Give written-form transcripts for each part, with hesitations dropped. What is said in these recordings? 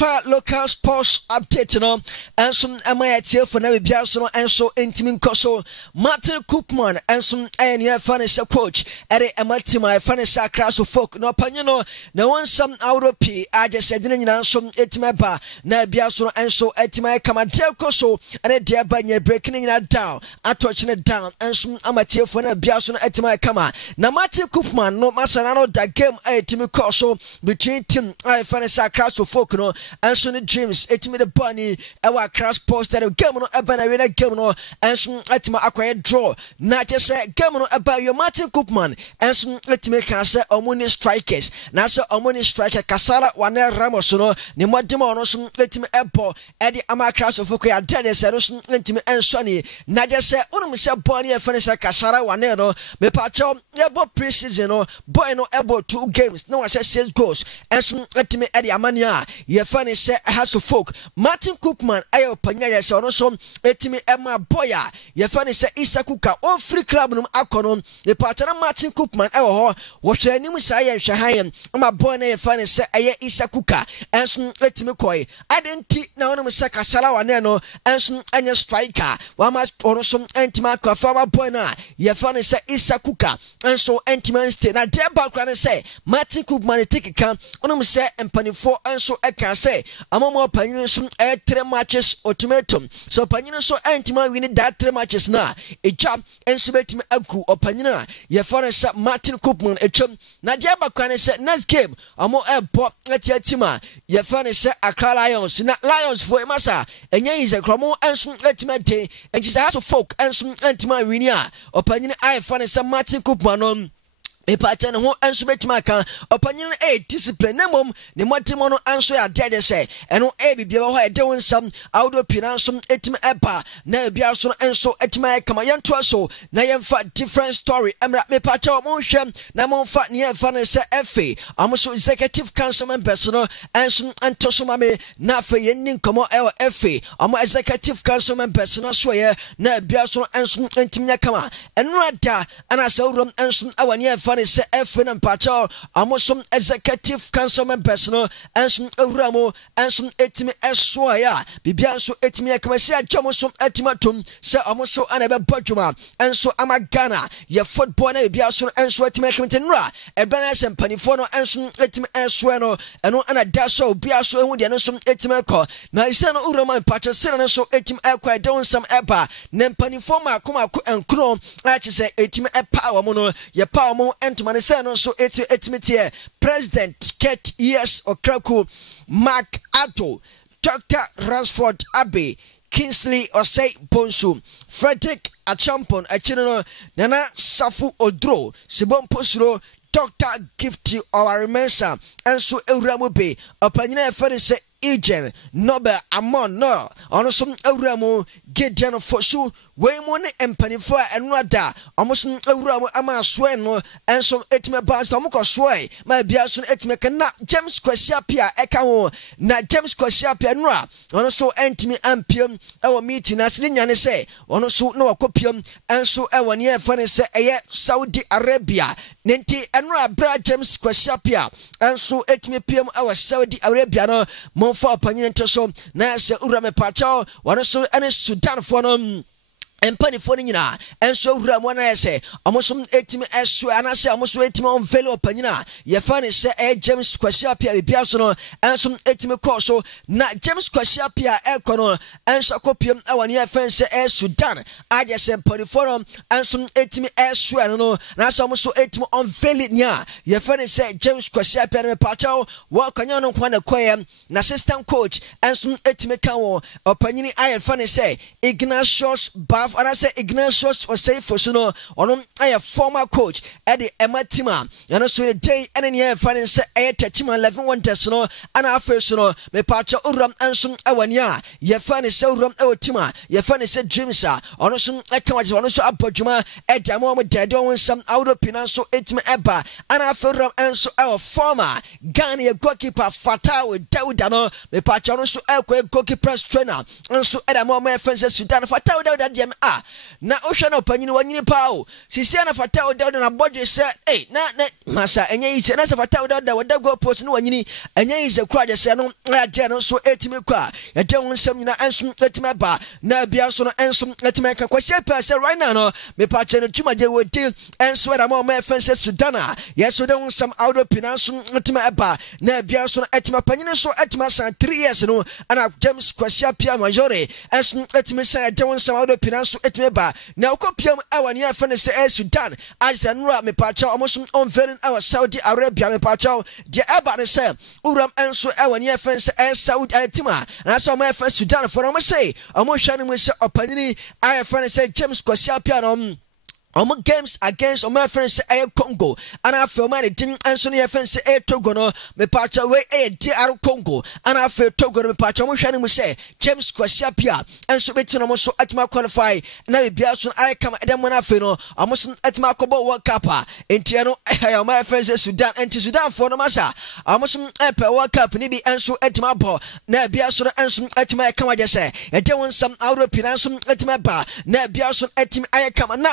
Yefa local sports update no enso amayetie for na bibia so no enso intimi nkoso Martin Koopman enso en yefa ne se coach ere ematima yefa ne sakra so folk no panyi no na wonsam Europe aje sedine nyina enso etima ba na bia so no enso etima kama de koso ere de ba nya break ne nyina down atoch ne down enso amatie for na bia so no etima kama na Martin Koopman no masana no da game etimi koso between team yefa ne sakra so folk no enso ne dreams etimi de bunny ewa crash post that game no eba na wina game no enso etima akwaye draw na je say game no eba yo Martin Koopman enso etimi kan say omuni strikers na say omuni striker Kasara wane Ramos no ne modema no so etimi ebo edi ama crash of ya dene say no so etimi enso ni na je say unum say bunny e finish Kasara wane no me pa cho ebo pre-season no boy no ebo 2 games no say 6 goals enso etimi edi amania ye finish has to folk Martin Koopman ayo panya ye se ono so etimi ema boya ye fani se Isakuka o free club num akono ye patana Martin Koopman ewo ho wo hwe anim sa ye hwe hayen ama boy na ye fani se eye Isakuka enso etimi koi adenti na ono se Kasara wane no enso anya striker wa ma ono so entima akwa fama boy na ye fani se Isakuka enso entima stay na de background ne se Martin Koopman take kan ono se empanifo enso eka se amamo panyin so 3 matches ultimatum so panyin so entima win that 3 matches na eja enso betimi agu opanyina ye for sa Martin Koopman echam na dia bakwane se next game amo ebo atiatima ye for se Accra Lions na Lions for emasa enya ize kromo enso etima de enji ha so folk enso entima win ya opanyina I for se Martin Koopman no me pacha ne ho enso betima kan opanyin discipline na mom ne motimo no anso ya dede se eno bibia ho ede wonsam awdo pinanso etim eba na bia so enso etima kama yanto so na yemfa different story emra me pacha mo hwem na mo fa ne yemfa ne se FA amoso executive council members no enso antoso mame na fa yenni komo ewa FA amo executive council members no so ye na bia so enso entim kama eno ada ana sa urom enso awani yemfa se FN and Pacho amosom executive council members no enso awramo enso etimi eswaya bibia enso etimi akamase ajamosom etimatum se amoso anabe bodwuma enso amagana ye football na bibia so enso etimi akametenra ebana se mpanifo no enso etimi eswe no eno ana daso bia so ehu de no so etimi akọ na ise no urama Pacho se no so etimi akwa don sam eba na mpanifo ma akoma enkro achi se etimi epa wo no ye pa wo Entumane say no so etimitie President Kate yes Okraku Mark Atto Dr. Ransford Abbey Kingsley Osei Bonsu Frederick Achampon Achino Nana Safu Odro Sibon Posro Dr. Gifty Owaremensa Enso Ewramu Be Opanyina Fere say Eugene Nobel Amon no ono so Ewramu Gideon Fosu we mo ne empanifo enwada omoso awura mo ama soe no enso etime bans to moko soe ma bia so etime kana James Kwasiapia eka ho na James Kwasiapia nura ono so entimi ampiam ewo meeting asne nyane se ono so na wakopiam enso ewo ne efane se eye Saudi Arabia nenti enura bra James Kwasiapia enso etime piam ewo Saudi Arabia no monfa panyin nteso na se ura me pacho ono so ene Sudan for no empanifo ni nyina enso wura mo na se amosom etimi eso anase amoso etimi on vele opanyina ye fa ne se James Kwasiapia bibia so no enso etimi koso na James Kwasiapia ekono enso kopiam awani ye fa se Sudan ade se empanifo no enso etimi eso no na so amoso etimi on vele nya ye fa ne se James Kwasiapia ne pacho wa kanya no kwa na kwem na assistant coach enso etimi kan wo opanyini aye fa ne se Ignatius Baf and I say Ignatius or say for no on I former coach at the Emma Tima and also the day and in year finance a Tima 11 1 no and our first no me pacha uram ansum awanya ye finance uram Tima ye finance dreamsa on also I come on also abojuma at damo dead on some out of pinanso etime eba and our first and so our former Ghana goalkeeper Fatah with Dawdano me pacha also goalkeeper trainer and so at a moment friends Sudan Fatah that na ohwe na panyin wanyini pao sisia na fata oda na bodwe se na masa enye ise na se fata oda go post no wanyini enye ise kura de se no aje no so etimi kwa yede won nsam nyina enso etimi ba na bia so no enso etimi ka kwase pa se right now no me pa che no tumaje wodi enso da ma efense Sudana yeso de won nsam auto pinanso etimi ba na bia so no etimi panyin so etimi san 3 years no ana James kwase pia majore enso etimi san de won nsam auto pinanso etimi ba na ukopiam awani efense Sudan aza nura me pa che omoso unveiling our Saudi Arabia me pa che de eba ne se uram enso awani efense Saudi Arabia na so my first Sudan for am say omo hwane mu se opanyini I friend say James Kwasi Piano games against my friends Congo and I feel my din answer your friends Togo no me pacha we DR Congo and I feel Togo me pacha mo hwane mu say James Kwasi Pia and so betino mo so atma qualify na be bia so I come dem na fe no amoso atma kobo World Cup enti no my friends Sudan enti Sudan for no masa amoso epe World Cup ni bi enso atma bo na bia so enso atma kama je say e de won some European enso atma ba na bia so atma I come na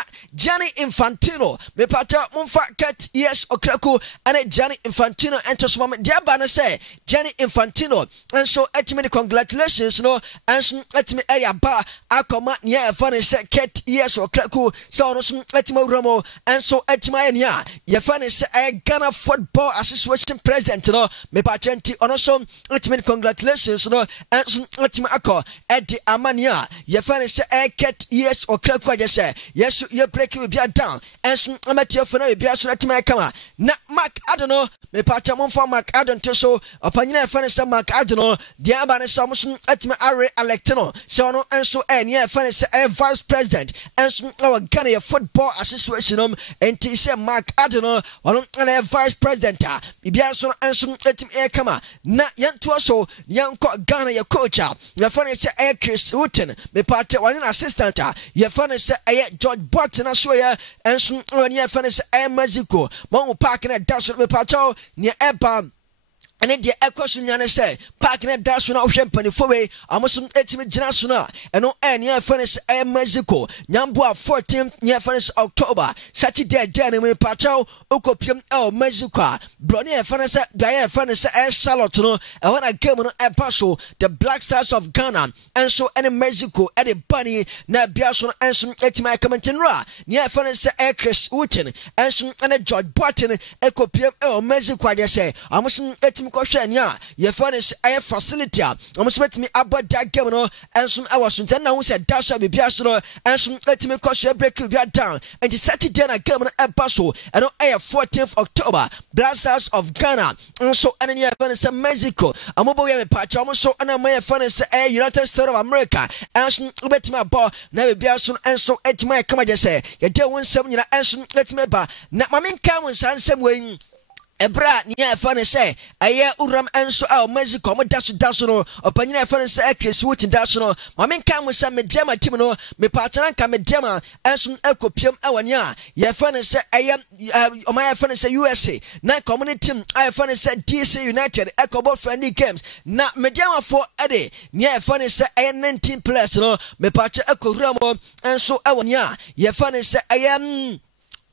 Gianni Infantino me pata mumfa cat yes okraku and Gianni Infantino enter some moment dia ba na say Gianni Infantino and so etimi congratulations no and so etimi ba akoma nya fane say cat yes okraku so no so etimi romo and so etimi nya ye fane say Ghana Football Association president no me pata nti ono so etimi congratulations no and so etimi akọ edi amania ye fane say cat yes okraku aje say yes ye break we be down and some amateur for na be so na kama na Mark Adono me pacha mon for Mark Adon to so opanyina fa ne se Mark Adono dia ba ne so so atime are electno so no enso enya fa ne se vice president enso our Ghana Football Association enti se Mark Adono ono na vice president bibia so enso atime kama na yanto so yanko Ghana ya coach ya fa ne se Chris Wooten me pacha one assistant ya fa ne se George Burton so ya enso when ya finish Mexico mo park na dash me pacho ni eba and the equation yana say park na dash na ohwe mpanifo we amoso etimi gina so na eno enya finish Mexico nyambo 14 nya finish October Saturday day na me pacho okopiem Mexico broni e finish bia e finish Charlotte no e wana game no eba so the Black Stars of Ghana and so any Mexico at the bunny na bia so enso etimi commentinra nya finish Chris Wooten enso and George Burton ekopiem Mexico dey say amoso etimi kohwenya ye furnish air facility amoso betimi abod that game no enso awasunta na hu se dasha bibia so no enso etimi kohwe break bibia down and the Saturday na game no eba so eno air 14th October Blasters of Ghana enso ene ye furnish Mexico amobo we me pacha amoso na my furnish United States of America enso betimi abo na bibia so enso etimi kama je say ye de won sam nyina enso etimi ba na maminka won sansam we Ebra niya fane say aye uram enso Mexico mo daso no opanyina fane say Chris Wooten daso no maminka mo say Medeama team no me partner nka Medeama enso ekopiem awanya ye fane say aye o my fane say USA na community team aye fane say DC United ekobo friendly games na Medeama for ede niya fane say aye 19 players no me partner ekoramo enso awanya ye fane say aye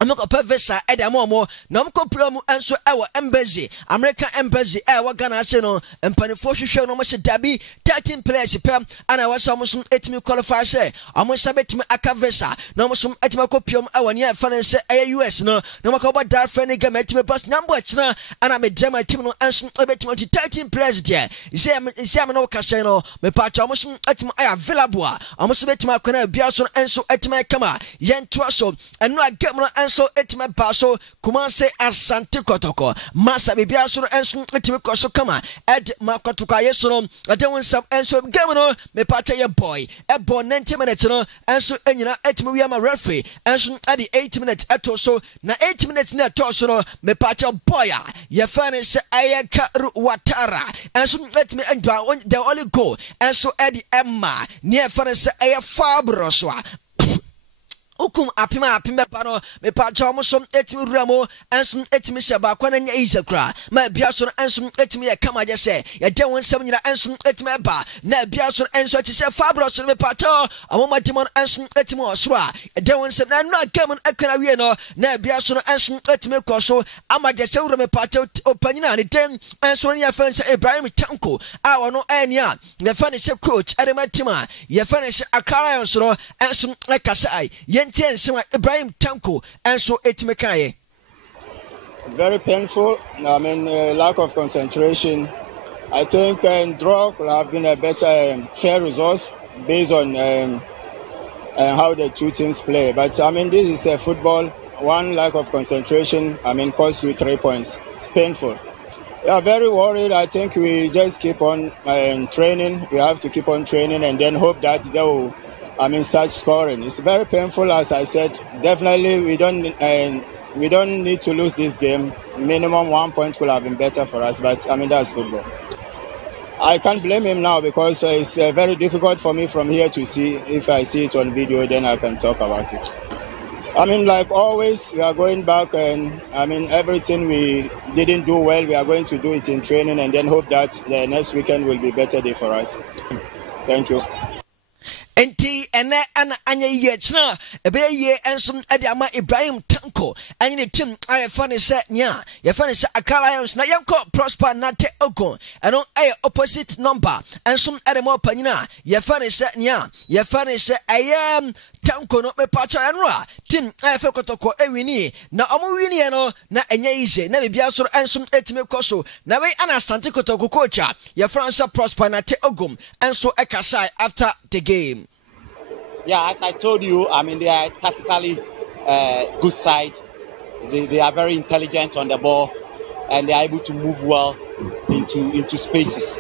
amoko pevesa edamomo na mko promu enso ewo embassy American embassy ewo Ghana se no empanifo hwehwe no mo se dabi 13 players pem ana wasa mo so etimi qualify se amo sabetimi akavesa na mo so etimi kopiom ewo ne afanse US no na mko ba dar friendly game etimi pass number china ana Medeama team no enso ebetimi 13 players there se am no kase no me pacha mo so etimi available amo so betimi akona bia so enso etimi kama yento so eno agame no so etime baso kumanse Asante Kotoko masa bibia so enso etime koso kama ed makotoko ayeso no ade won sam enso game no me pacha ye boy e bon 90 minutes no enso enyina etime wi ama referee enso ade 8 minutes eto so na 8 minutes na eto so no me pacha boy ye fane se ayeka watara enso etime enjwa the only goal enso ede emma ne fane se aye fabro so Ukum apima pano me pacha omosom etimi ramo ensum etimi se ba kwa na nya izakura ma biaso ensum etimi ye kama je se ye de wonsam nyina ensum etimi ba na biaso enso ti se fabros me pacha amoma demon ensum etimi osro a ye de wonsam na no agam akana wie no na biaso ensum etimi koso amaje se wuro me pacha opanyina ne den enso nya fanse Ibrahim Tanko a wono ania ye fane se coach adematima ye fane se akara yonsoro ensum ekasai Ibrahim Tanko and so etimekaye. Very painful. I mean, lack of concentration. I think draw could have been a better fair result based on how the two teams play. But I mean, this is football. One lack of concentration, I mean, costs you 3 points. It's painful. We are very worried. I think we just keep on training. We have to keep on training and then hope that they will start scoring. It's very painful, as I said. Definitely, we don't need to lose this game. Minimum 1 point will have been better for us, but I mean, that's football. I can't blame him now because it's very difficult for me from here to see. If I see it on video, then I can talk about it. I mean, like always, we are going back and I mean, everything we didn't do well, we are going to do it in training and then hope that the next weekend will be a better day for us. Thank you. Enti ene ana anya ye chna ebe ye ensum ade ama Ibrahim Tanko anya ne team aye fane se nya ye fane se Akara Lions na yenko Prosper Nate Ogun eno aye opposite number ensum ade mo panyina ye fane se nya ye fane se aye Tanko no me pacha enra team aye fe Kotoko ewini na omo wini no na enya ize na bibia so ensum etime koso na we ana Asante Kotoko coacha ye France Prosper Nate Ogun enso ekasai after the game. Yeah, as I told you, I mean, they are tactically good side. They are very intelligent on the ball, and they are able to move well into spaces.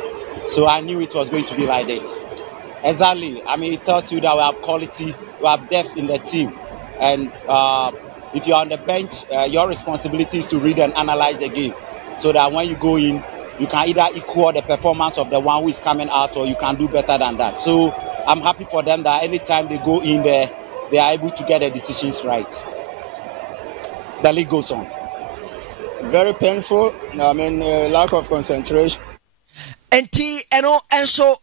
So I knew it was going to be like this. Exactly. I mean, it tells you that we have quality, we have depth in the team. And if you're on the bench, your responsibility is to read and analyze the game so that when you go in, you can either equal the performance of the one who is coming out or you can do better than that. So I'm happy for them that anytime they go in there, they are able to get the decisions right. The league goes on. Very painful. I mean, lack of concentration. And so,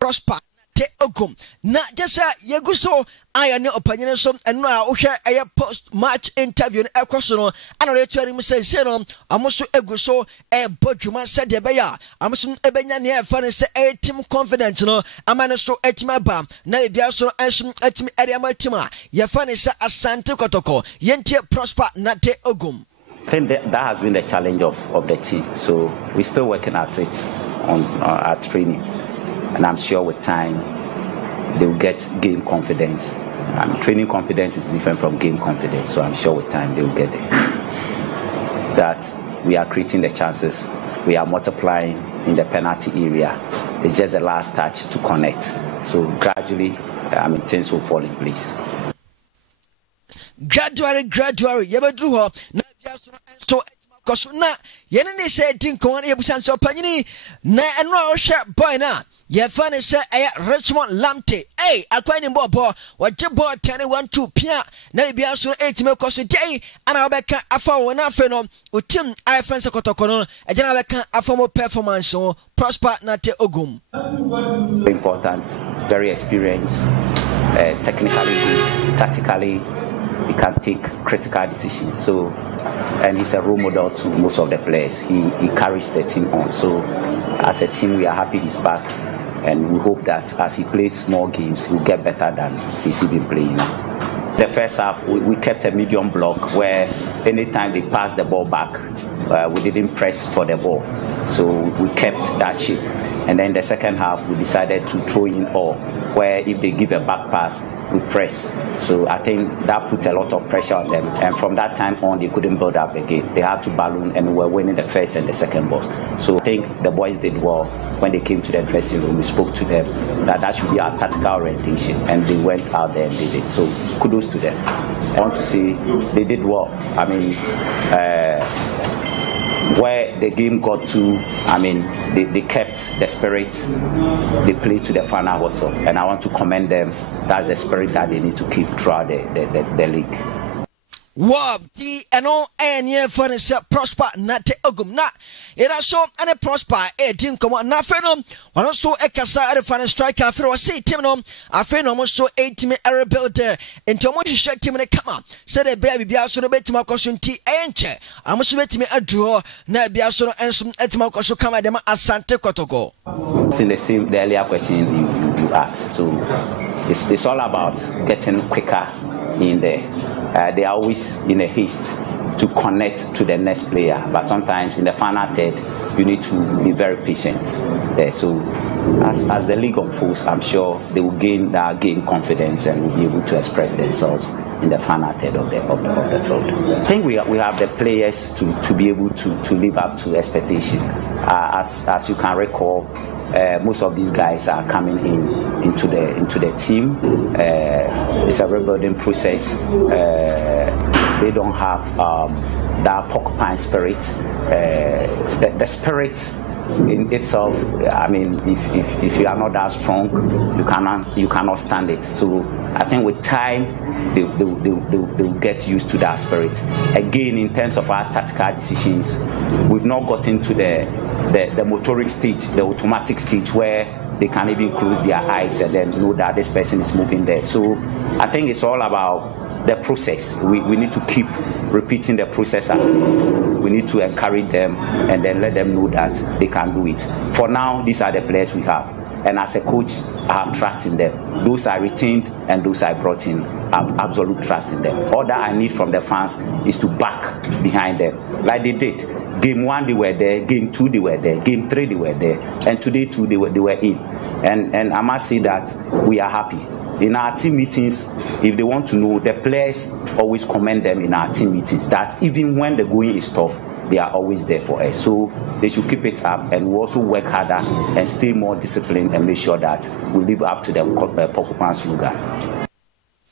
Prosper Nate Ogun na just yeguso aya ne opanyene so eno a ohwe eye post match interview no ekoso no ana re tuari mu say no amoso eguso bodwuma said de beya amoso ebenya ne efane se team confidence no amane so etima ba na ebia so ensum etimi area matima ye fane se Asante Kotoko yentie Prosper Nate Ogun. I think that has been the challenge of the team, so we're still working at it on our training. And I'm sure with time, they will get game confidence. Training confidence is different from game confidence, so I'm sure with time they will get there. That we are creating the chances, we are multiplying in the penalty area. It's just the last touch to connect. So gradually, things will fall in place. Gradually, yabadru ho na biaso so koso na yene ne se dinko na yebusan so panyini na enro ohwe boy na ye fane se Richmond Lamte akwani bobo waje ball 10-1-2 pia na biaso etime koso dai ana obeka afa wona afa no utim I France Kotoko no ejana obeka afa mo performance o Prosper Nate Ogun. Very important, very experienced, technically good, tactically he can take critical decisions. So, and he's a role model to most of the players. He carries the team on. So, as a team, we are happy he's back, and we hope that as he plays more games, he'll get better than he's even playing now. The first half, we kept a medium block where anytime they passed the ball back, we didn't press for the ball. So we kept that shape. And then the second half, we decided to throw in all, where if they give a back pass, we press. So I think that put a lot of pressure on them. And from that time on, they couldn't build up again. They had to balloon, and we were winning the first and the second balls. So I think the boys did well. When they came to the dressing room, we spoke to them that should be our tactical orientation. And they went out there and did it. So kudos to them. I want to say they did well. I mean, where the game got to, I mean, they kept the spirit. They played to the final whistle, and I want to commend them. That's the spirit that they need to keep throughout the league. Wow, the and yeah for the prosper not te ogum na it so and a prosper didn't come on na fenom one also a kasa at the final striker for a say team no a friend almost so 8 me a builder into what you shut team in the come said a baby biaso no bet my question t enche I must bet me a draw na biaso and some etimokoso come them Asante Kotoko. It's in the earlier question you asked, so it's all about getting quicker in there. They are always in a haste to connect to the next player, but sometimes in the final third, you need to be very patient there. So as the league unfolds, I'm sure they will gain confidence and will be able to express themselves in the final third of the field. I think we have the players to be able to live up to expectation. As you can recall, most of these guys are coming into the team. It's a rebuilding process. They don't have that porcupine spirit. The spirit in itself, I mean, if you are not that strong, you cannot stand it. So I think with time, they'll get used to that spirit. Again, in terms of our tactical decisions, we've not gotten to the motoric stage, the automatic stage where they can even close their eyes and then know that this person is moving there. So I think it's all about the process. We need to keep repeating the process actually. We need to encourage them and then let them know that they can do it. For now, these are the players we have. And as a coach, I have trust in them. Those I retained and those I brought in, I have absolute trust in them. All that I need from the fans is to back behind them, like they did. Game 1 they were there, game 2 they were there, game 3 they were there, and today too they were in. And I must say that we are happy. In our team meetings, if they want to know, the players always commend them in our team meetings that even when the going is tough, they are always there for us. So they should keep it up, and we also work harder and stay more disciplined and make sure that we live up to the porcupine slogan.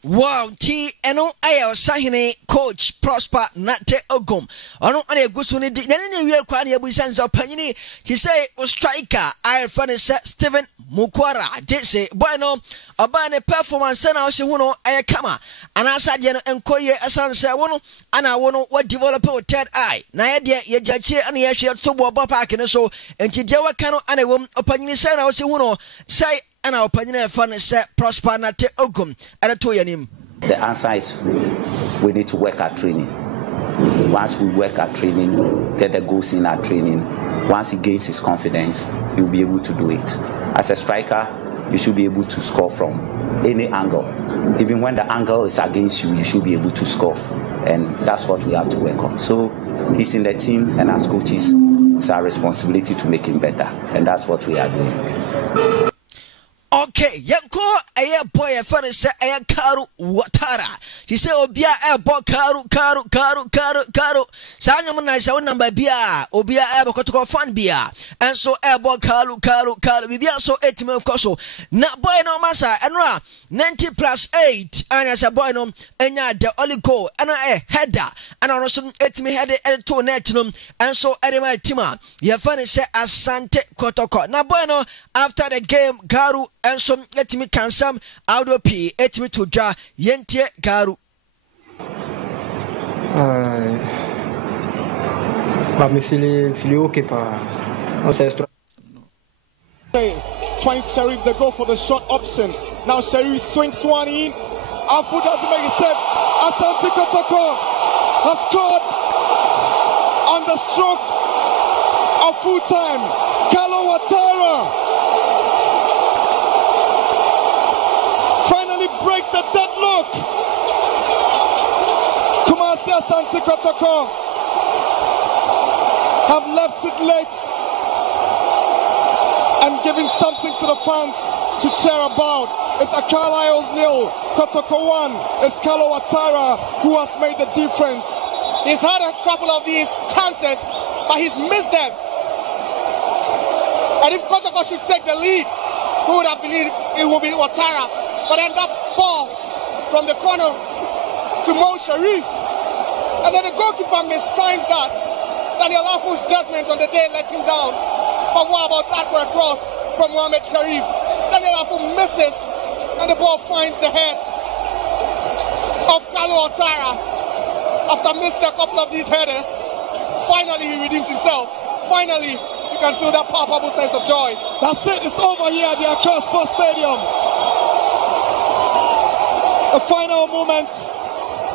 Wow, T eno aya osahene coach Prosper Nate Ogum. Ono ane gusuni di nene wiye kwa ne abusanza panyini ti say o striker I friend Steven Mukwara de say boy no oba ne performance na o se hu no aya kama anasa de no enkoye asanse wono ana wono what develop o third eye na ye de ye jache ana ye hwe to bo park ne so enti de waka no ane wom opanyini say na o se hu no say and our opinion fun set Prosper Nate Ogum at a name. The answer is we need to work at training. Once we work at training, get the goals in our training, once he gains his confidence, he'll be able to do it. As a striker, you should be able to score from any angle. Even when the angle is against you, you should be able to score. And that's what we have to work on. So he's in the team, and as coaches, it's our responsibility to make him better. And that's what we are doing. Okay, yanko a boy a funny say a karu watara. She say obia a bo karu. Sanyamana is our number bia, obia a Kotoko fan bia. And so a bo karu, bibia so 8 mil koso. Na boy no masa and ra 90+8 and as a boy no enya the only goal and a header and on some 8 me headed at 2 netinum and so my tima. Ya funny say Asante Kotoko. Na boy no after the game karu and some let me can some out of P. Let me to draw Yentie Garu. But me feel okay, pa. Finds Sharif the goal for the shot option. Now Sharif swings one in. Afu doesn't make a step. Asante Kotoko has scored on the stroke of full time. Kalo Watara finally breaks the deadlock. Kumasi Asante Kotoko have left it late and giving something to the fans to cheer about. It's Akala nil, Kotoko 1. It's Kalo Watara who has made the difference. He's had a couple of these chances, but he's missed them. And if Kotoko should take the lead, who would have believed it would be Watara? But then that ball from the corner to Mo Sharif. And then the goalkeeper mistimes that. Daniel Afu's judgment on the day let him down. But what about that for a cross from Mohamed Sharif? Daniel Afu misses and the ball finds the head of Carlo Otara. After missing a couple of these headers, finally he redeems himself. Finally, you can feel that palpable sense of joy. That's it, it's over here at the Accra Sports Stadium. A final moment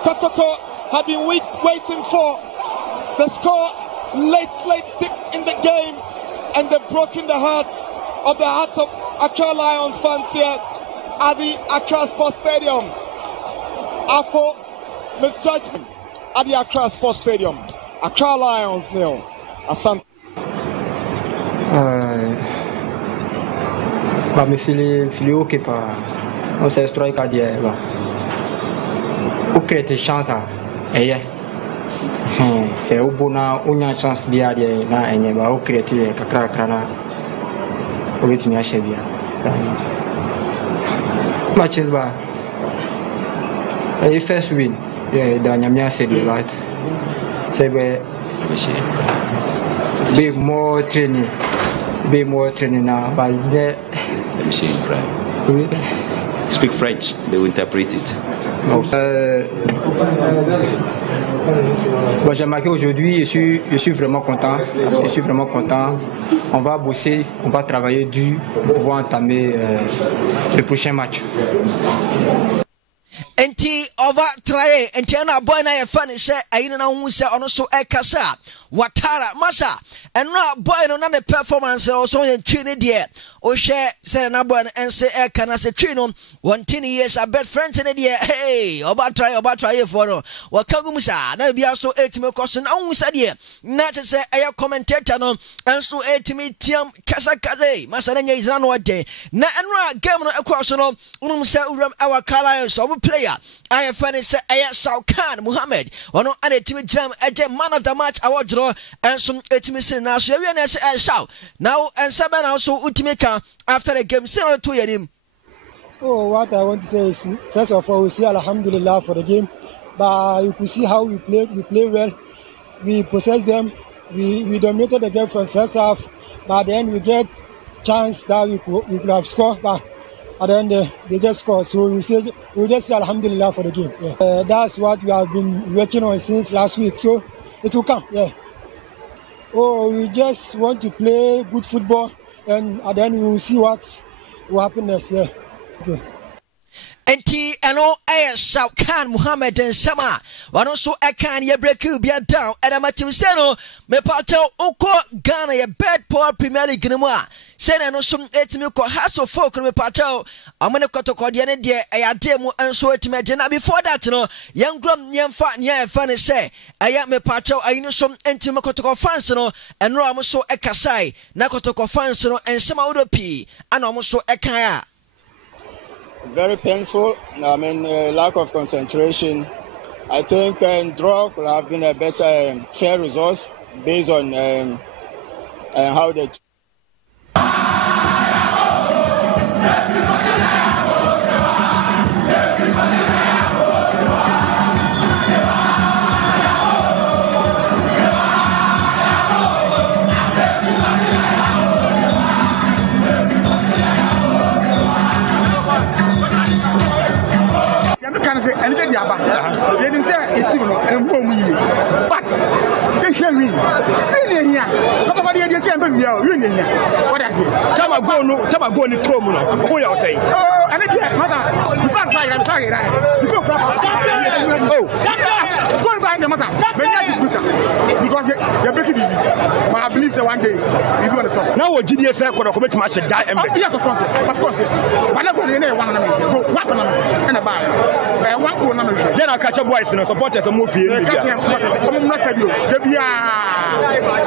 Kotoko had been waiting for. The score late deep in the game, and they've broken the hearts of Accra Lions fans here at the Accra Sports Stadium. After misjudgment at the Accra Sports Stadium. Accra Lions nil. Asante. Me feel okay pas. On s'est strike à dire. Ou créer chance c'est au bon on a chance bien na enye ba o créer kakra na o betimi a chebia. Match ba. First win. Da nyamia said that. Say be more training now, but Speak French, they will interpret it. Bon, j'ai marqué aujourd'hui, je suis vraiment content. Je suis vraiment content. On va bosser, on va travailler dur pour pouvoir entamer le prochain match. Enti over try enti na boy na ye fan say ayi na hu say ono so e kasa watara masa enra boy no na the performance also ye twi ne de o hwe say na boy no ense e kana say twi no 1 years I bet friends ne de hey over try for no wakagu musa na bia so etime koso na hu say de na che say aye commentator no enso etime tiam kasa masa na nya izra no de na enra game no ekwaso no unum say uram our Carlisle so player I find it say Saukan Muhammad ono ane timi jam eje man of the match award draw and some etimi sin na so we na say shout now and seven also ultimate after the game say to him. Oh, what I want to say is first of all we say alhamdulillah for the game, but you could see how we play well, we possess them, we dominated the game from first half, but then we get chance that we could have scored, but at the end they just scored. So we just say alhamdulillah for the game. Yeah. That's what we have been working on since last week. So it will come. Yeah. Oh, we just want to play good football, and then we will see what will happen next. Yeah. Okay. Enti eno Saukan Muhammad and Sama wano so akan ye break you be down and amatim seno me pato uko Ghana ye bed poor Premier League no a sene no som etimi ko haso folk me pato amane Kotoko de ne de ayademu enso etimi de na before that no yangrom nyemfa nya efa ne say aya me pato ayino som entimi Kotoko fans no enro am so ekasai na Kotoko fans no ensema wodopi ana am so ekan a very painful. I mean, lack of concentration. I think draw could have been a better fair result based on how they. Let him say it's even but they hear me. Really here. Talk about the champion. Really here. What I say? Tama go ni promo no. Who you say? Oh, and then mother. In fact, I'm trying that. Oh, go buy the mother. Because you're breaking it. But I believe that one day you going to talk. Now what GDS say could commit match die and yes, of course. But not going to one go what and a buy. One go number. Then I catch a boys and supporters a movie. I'm not tell you.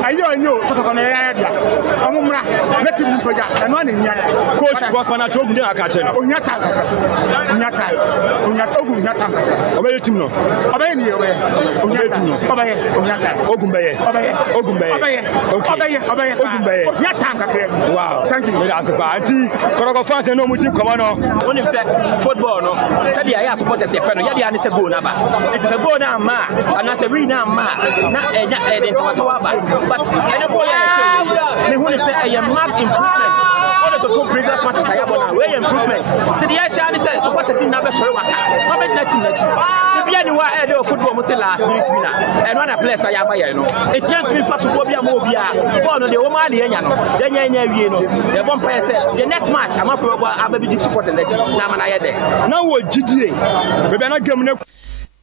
I know sort of an area. I'm let him go and one in coach was when I told me I catch it. Unyata. Obey him no. Obey me away. Wow. Thank you. That's a party. Kotoko fans no muti come on. When you say football no. Said I support the pen. Ya dey say goal. number. It's a go now, ma, and that's a read now, ma. Not a but they want to say a marked improvement. All the two previous matches I have on way improvement. To the Asian says, what is in number show? Comment the Piano Edo football must last minute winner. And one place I am, it's young to be possible. One of the woman, the one person, the next match, I'm after I'm a big supporting the Naman. Now, what GDA? We cannot come up.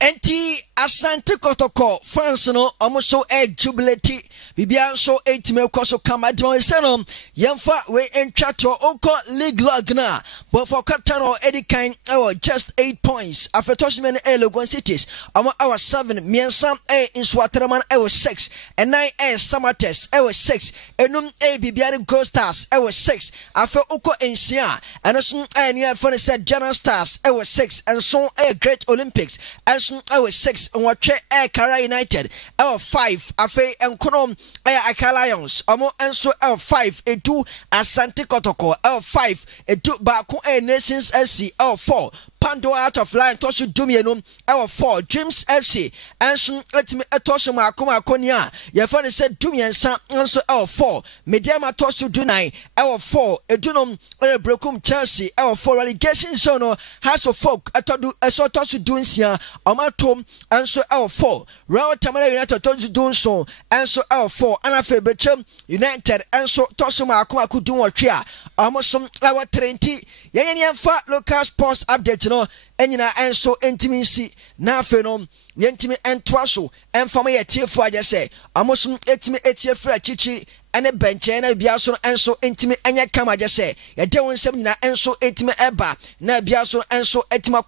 Enti Asante Kotoko fans no omoso jubilate bibia so etime koso kamadron seno yemfa we entwato onko league log na but for captain or Eddie Kine just 8 points after Toshmen Logan Cities our 7 miensa in Swatraman 6 and 9 Samates 6 enum bibia Gold Stars 6 after Oko Ensia and also near for said General Stars 6 and so Great Olympics and 6 and what Kara United 5 afe enkonom Aka Lions enso 5 2 Asante Kotoko 5 2 Baku Nations FC 4 Pando out of line Tosu Dumienum 4 Dreams FC enso etimi etoso makoma konia ye fane said Dumiensa enso 4 Medeama Tosu Dunai 4 Edunum Brokum Chelsea 4 relegation zone House of Folk atodu Tosu Dunsia Omatom enso 4 Royal Tamale United Tosu Dunso enso 4 Anafe Bechem United enso Tosu makoma kudun watria amosom 30 yenye fa local sports update no enyina enso intimacy na afe no yentimi entwaso enfama ye tiefo ade se amosom etimi etiefra chichi ene benche na biaso enso intimi enye kama ade se ye de wonsem nyina enso etimi eba na biaso enso etima